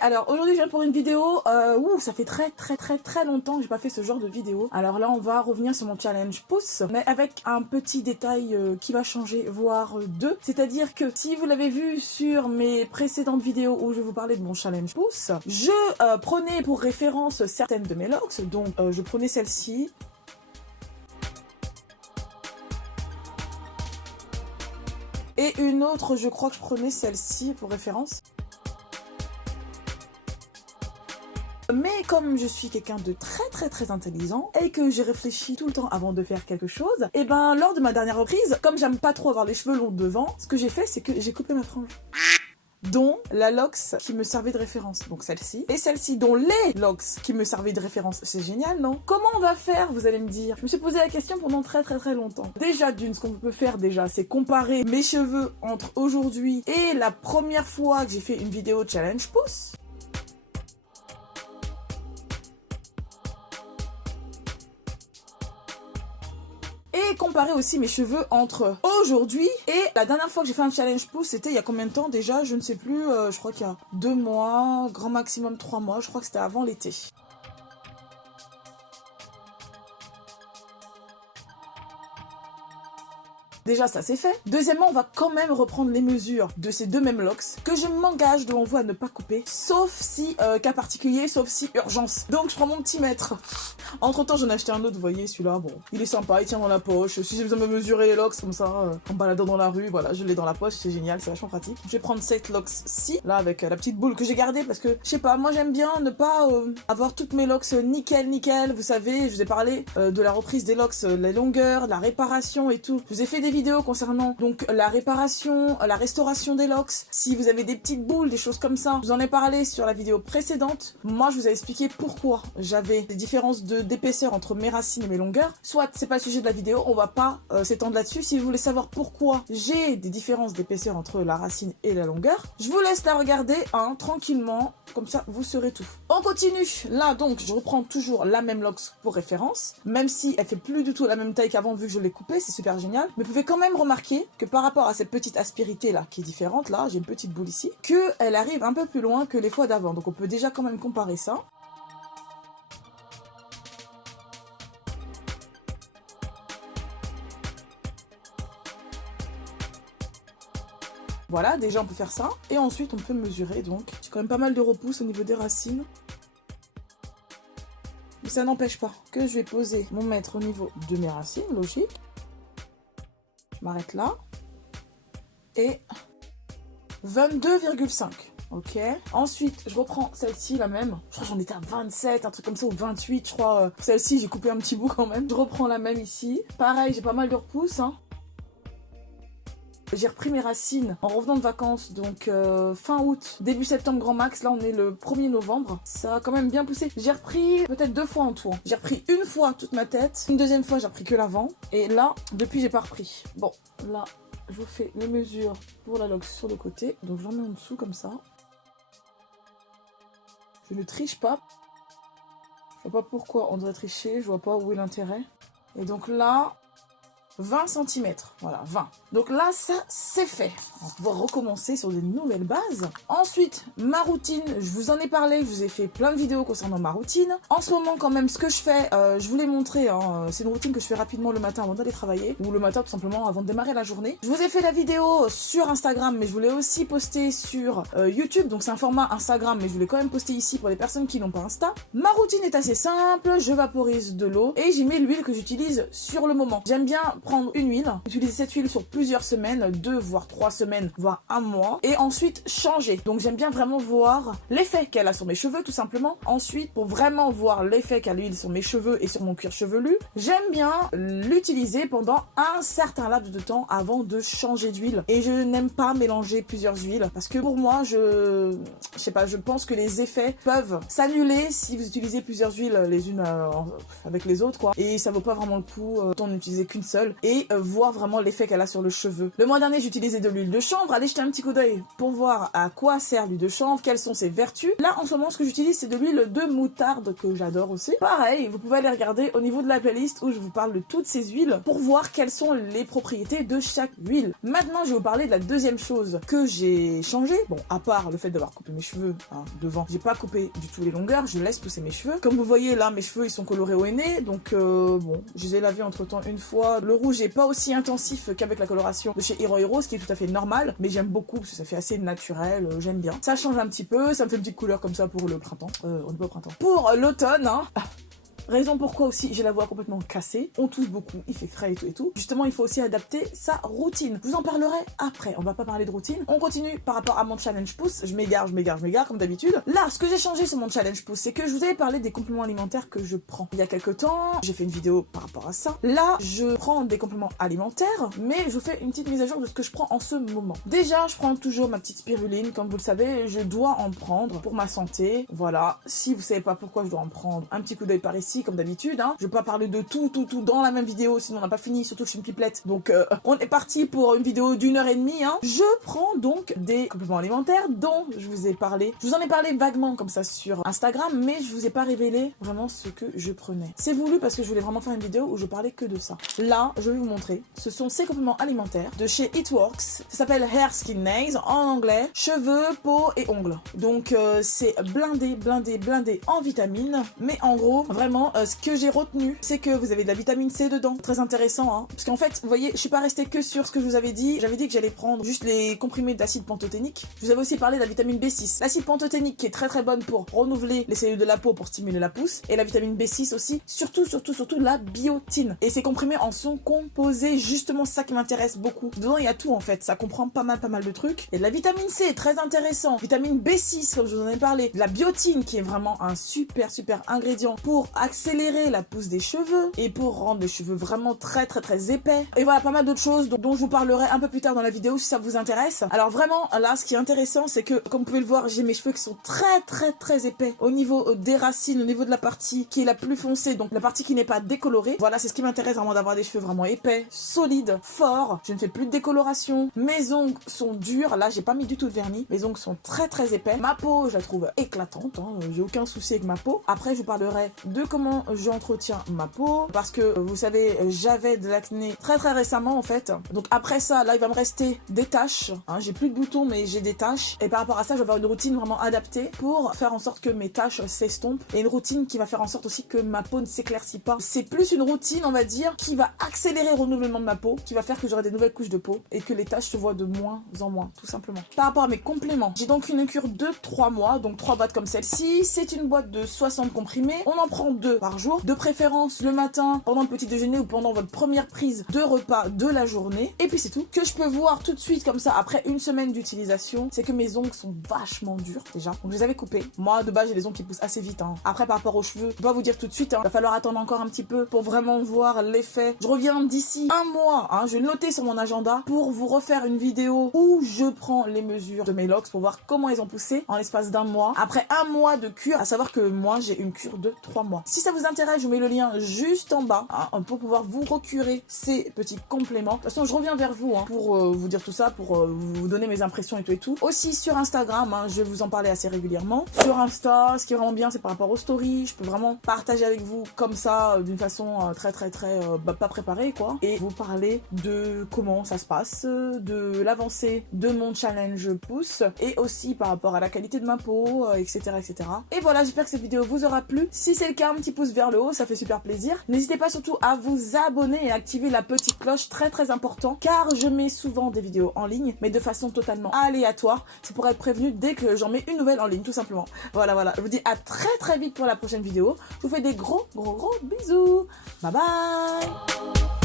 alors aujourd'hui je viens pour une vidéo, ça fait très longtemps que j'ai pas fait ce genre de vidéo. Alors là on va revenir sur mon challenge pouce, mais avec un petit détail qui va changer, voire deux. C'est-à-dire que si vous l'avez vu sur mes précédentes vidéos où je vous parlais de mon challenge pouce, je prenais pour référence certaines de mes locks, donc je prenais celle-ci. Et une autre, je crois que je prenais celle-ci pour référence. Mais comme je suis quelqu'un de très intelligent et que j'ai réfléchi tout le temps avant de faire quelque chose, et ben lors de ma dernière reprise, comme j'aime pas trop avoir les cheveux longs devant, ce que j'ai fait c'est que j'ai coupé ma frange. Dont la locks qui me servait de référence, donc celle-ci, et celle-ci dont les locks qui me servaient de référence. C'est génial, non? Comment on va faire, vous allez me dire? Je me suis posé la question pendant très longtemps. Déjà d'une, ce qu'on peut faire déjà, c'est comparer mes cheveux entre aujourd'hui et la première fois que j'ai fait une vidéo challenge pouce. Et comparer aussi mes cheveux entre aujourd'hui et la dernière fois que j'ai fait un challenge pouce, c'était il y a combien de temps déjà? Je ne sais plus, je crois qu'il y a 2 mois, grand maximum 3 mois, je crois que c'était avant l'été. Déjà, ça c'est fait. Deuxièmement, on va quand même reprendre les mesures de ces deux mêmes locks que je m'engage devant vous à ne pas couper, sauf si cas particulier, sauf si urgence. Donc je prends mon petit mètre. Entre temps, j'en ai acheté un autre, vous voyez, celui-là, bon, il est sympa, il tient dans la poche. Si j'ai besoin de me mesurer les locks comme ça, en baladant dans la rue, voilà, je l'ai dans la poche, c'est génial, c'est vachement pratique. Je vais prendre cette locks-ci, là, avec la petite boule que j'ai gardée parce que, je sais pas, moi j'aime bien ne pas avoir toutes mes locks nickel. Vous savez, je vous ai parlé de la reprise des locks, les longueurs, la réparation et tout. Je vous ai fait des vidéos concernant donc la réparation, la restauration des locks. Si vous avez des petites boules, des choses comme ça, je vous en ai parlé sur la vidéo précédente. Moi, je vous ai expliqué pourquoi j'avais des différences d'épaisseur entre mes racines et mes longueurs. Soit c'est pas le sujet de la vidéo, on va pas s'étendre là-dessus. Si vous voulez savoir pourquoi j'ai des différences d'épaisseur entre la racine et la longueur, je vous laisse la regarder tranquillement, comme ça vous saurez tout. On continue. Là donc, je reprends toujours la même locks pour référence, même si elle fait plus du tout la même taille qu'avant vu que je l'ai coupée, c'est super génial. Mais vous pouvez quand même remarquer que par rapport à cette petite aspérité là, qui est différente, là, j'ai une petite boule ici, qu'elle arrive un peu plus loin que les fois d'avant. Donc on peut déjà quand même comparer ça. Voilà, déjà on peut faire ça. Et ensuite on peut mesurer, donc j'ai quand même pas mal de repousse au niveau des racines. Mais ça n'empêche pas que je vais poser mon mètre au niveau de mes racines, logique. Je m'arrête là. Et 22,5. Ok. Ensuite, je reprends celle-ci, la même. Je crois que j'en étais à 27, un truc comme ça, ou 28, je crois. Celle-ci, j'ai coupé un petit bout quand même. Je reprends la même ici. Pareil, j'ai pas mal de repousse, hein. J'ai repris mes racines en revenant de vacances, donc fin août, début septembre grand max. Là on est le 1er novembre, ça a quand même bien poussé. J'ai repris peut-être 2 fois en tout. J'ai repris une fois toute ma tête, une deuxième fois j'ai repris que l'avant, et là depuis j'ai pas repris. Bon, là je vous fais les mesures pour la locks sur le côté, donc j'en mets en dessous comme ça. Je ne triche pas. Je vois pas pourquoi on devrait tricher, je vois pas où est l'intérêt. Et donc là, 20 cm, voilà, 20. Donc là, ça, c'est fait. On va pouvoir recommencer sur des nouvelles bases. Ensuite, ma routine, je vous en ai parlé, je vous ai fait plein de vidéos concernant ma routine. En ce moment, quand même, ce que je fais, je vous l'ai montré, hein, c'est une routine que je fais rapidement le matin avant d'aller travailler, ou le matin tout simplement avant de démarrer la journée. Je vous ai fait la vidéo sur Instagram, mais je voulais aussi poster sur YouTube, donc c'est un format Instagram, mais je voulais quand même poster ici pour les personnes qui n'ont pas Insta. Ma routine est assez simple, je vaporise de l'eau et j'y mets l'huile que j'utilise sur le moment. J'aime bien prendre une huile, utiliser cette huile sur plusieurs semaines, 2 voire 3 semaines, voire 1 mois, et ensuite changer. Donc j'aime bien vraiment voir l'effet qu'elle a sur mes cheveux tout simplement. Ensuite, pour vraiment voir l'effet qu'a l'huile sur mes cheveux et sur mon cuir chevelu, j'aime bien l'utiliser pendant un certain laps de temps avant de changer d'huile. Et je n'aime pas mélanger plusieurs huiles parce que pour moi, je sais pas, je pense que les effets peuvent s'annuler si vous utilisez plusieurs huiles les unes avec les autres, quoi. Et ça vaut pas vraiment le coup d'en utiliser qu'une seule. et voir vraiment l'effet qu'elle a sur le cheveu. Le mois dernier, j'utilisais de l'huile de chanvre. Allez jeter un petit coup d'œil pour voir à quoi sert l'huile de chanvre, quelles sont ses vertus. Là, en ce moment, ce que j'utilise, c'est de l'huile de moutarde que j'adore aussi. Pareil, vous pouvez aller regarder au niveau de la playlist où je vous parle de toutes ces huiles pour voir quelles sont les propriétés de chaque huile. Maintenant, je vais vous parler de la deuxième chose que j'ai changé. Bon, à part le fait d'avoir coupé mes cheveux devant, j'ai pas coupé du tout les longueurs, je laisse pousser mes cheveux. Comme vous voyez là, mes cheveux ils sont colorés au henné, donc bon, je les ai lavés entre temps une fois. Le rouge est pas aussi intensif qu'avec la coloration de chez Hero Hero, ce qui est tout à fait normal, mais j'aime beaucoup parce que ça fait assez naturel, j'aime bien. Ça change un petit peu, ça me fait une petite couleur comme ça pour le printemps. On est pas au printemps. Pour l'automne, hein. Raison pourquoi aussi j'ai la voix complètement cassée, on tousse beaucoup, il fait frais et tout. Justement, il faut aussi adapter sa routine. Je vous en parlerai après, on va pas parler de routine. On continue par rapport à mon challenge pouce. Je m'égare comme d'habitude. Là, ce que j'ai changé sur mon challenge pouce, c'est que je vous avais parlé des compléments alimentaires que je prends. Il y a quelques temps, j'ai fait une vidéo par rapport à ça. Là, je prends des compléments alimentaires, mais je vous fais une petite mise à jour de ce que je prends en ce moment. Déjà, je prends toujours ma petite spiruline, comme vous le savez, je dois en prendre pour ma santé. Voilà, si vous savez pas pourquoi je dois en prendre, un petit coup d'œil par ici, comme d'habitude, hein. Je vais pas parler de tout dans la même vidéo, sinon on n'a pas fini, surtout que je suis une pipelette. Donc on est parti pour une vidéo d'1h30, hein. Je prends donc des compléments alimentaires dont je vous ai parlé. Je vous en ai parlé vaguement comme ça sur Instagram, mais je vous ai pas révélé vraiment ce que je prenais. C'est voulu parce que je voulais vraiment faire une vidéo où je parlais que de ça. Là, je vais vous montrer. Ce sont ces compléments alimentaires de chez It Works. Ça s'appelle Hair, Skin, Nails en anglais. Cheveux, peau et ongles. Donc c'est blindé en vitamines. Mais en gros, vraiment, ce que j'ai retenu, c'est que vous avez de la vitamine C dedans. Très intéressant, hein. Parce qu'en fait, vous voyez, je suis pas restée que sur ce que je vous avais dit. J'avais dit que j'allais prendre juste les comprimés d'acide pantothénique. Je vous avais aussi parlé de la vitamine B6. L'acide pantothénique qui est très bonne pour renouveler les cellules de la peau, pour stimuler la pousse. Et la vitamine B6 aussi. Surtout la biotine. Et ces comprimés en sont composés. Justement, c'est ça qui m'intéresse beaucoup. Dedans, il y a tout en fait. Ça comprend pas mal de trucs. Et de la vitamine C, très intéressant. Vitamine B6, comme je vous en ai parlé. La biotine, qui est vraiment un super ingrédient pour accélérer la pousse des cheveux et pour rendre les cheveux vraiment très épais. Et voilà, pas mal d'autres choses dont je vous parlerai un peu plus tard dans la vidéo si ça vous intéresse. Alors vraiment, là, ce qui est intéressant, c'est que, comme vous pouvez le voir, j'ai mes cheveux qui sont très épais au niveau des racines, au niveau de la partie qui est la plus foncée, donc la partie qui n'est pas décolorée. Voilà, c'est ce qui m'intéresse vraiment, d'avoir des cheveux vraiment épais, solides, forts. Je ne fais plus de décoloration. Mes ongles sont durs. Là, j'ai pas mis du tout de vernis. Mes ongles sont très épais. Ma peau, je la trouve éclatante, hein. J'ai aucun souci avec ma peau. Après, je vous parlerai de comment j'entretiens ma peau, parce que vous savez, j'avais de l'acné très récemment en fait. Donc après ça, là, il va me rester des taches, hein. J'ai plus de boutons, mais j'ai des taches. Et par rapport à ça, je vais avoir une routine vraiment adaptée pour faire en sorte que mes taches s'estompent, et une routine qui va faire en sorte aussi que ma peau ne s'éclaircit pas. C'est plus une routine, on va dire, qui va accélérer le renouvellement de ma peau, qui va faire que j'aurai des nouvelles couches de peau et que les taches se voient de moins en moins, tout simplement. Par rapport à mes compléments, j'ai donc une cure de 3 mois, donc 3 boîtes comme celle-ci. C'est une boîte de 60 comprimés. On en prend 2 par jour, de préférence le matin, pendant le petit déjeuner ou pendant votre première prise de repas de la journée. Et puis c'est tout. Que je peux voir tout de suite comme ça après une semaine d'utilisation, c'est que mes ongles sont vachement durs déjà. Donc je les avais coupés. Moi de base j'ai les ongles qui poussent assez vite, hein. Après par rapport aux cheveux, je peux pas vous dire tout de suite, hein. Va falloir attendre encore un petit peu pour vraiment voir l'effet. Je reviens d'ici un mois, hein. Je vais le noter sur mon agenda pour vous refaire une vidéo où je prends les mesures de mes locks pour voir comment ils ont poussé en l'espace d'un mois. Après un mois de cure, à savoir que moi j'ai une cure de 3 mois. Si ça vous intéresse, je vous mets le lien juste en bas, hein, pour pouvoir vous procurer ces petits compléments. De toute façon, je reviens vers vous, hein, pour vous dire tout ça, pour vous donner mes impressions et tout. Aussi sur Instagram, hein, je vais vous en parler assez régulièrement. Sur Insta, ce qui est vraiment bien, c'est par rapport aux stories. Je peux vraiment partager avec vous comme ça, d'une façon très pas préparée, quoi. Et vous parler de comment ça se passe, de l'avancée de mon challenge pouce, et aussi par rapport à la qualité de ma peau, etc. Et voilà, j'espère que cette vidéo vous aura plu. Si c'est le cas, un petit pouce vers le haut, ça fait super plaisir. N'hésitez pas surtout à vous abonner et activer la petite cloche, très important, car je mets souvent des vidéos en ligne, mais de façon totalement aléatoire. C'est pour être prévenu dès que j'en mets une nouvelle en ligne, tout simplement. Voilà. Je vous dis à très vite pour la prochaine vidéo. Je vous fais des gros bisous. Bye bye.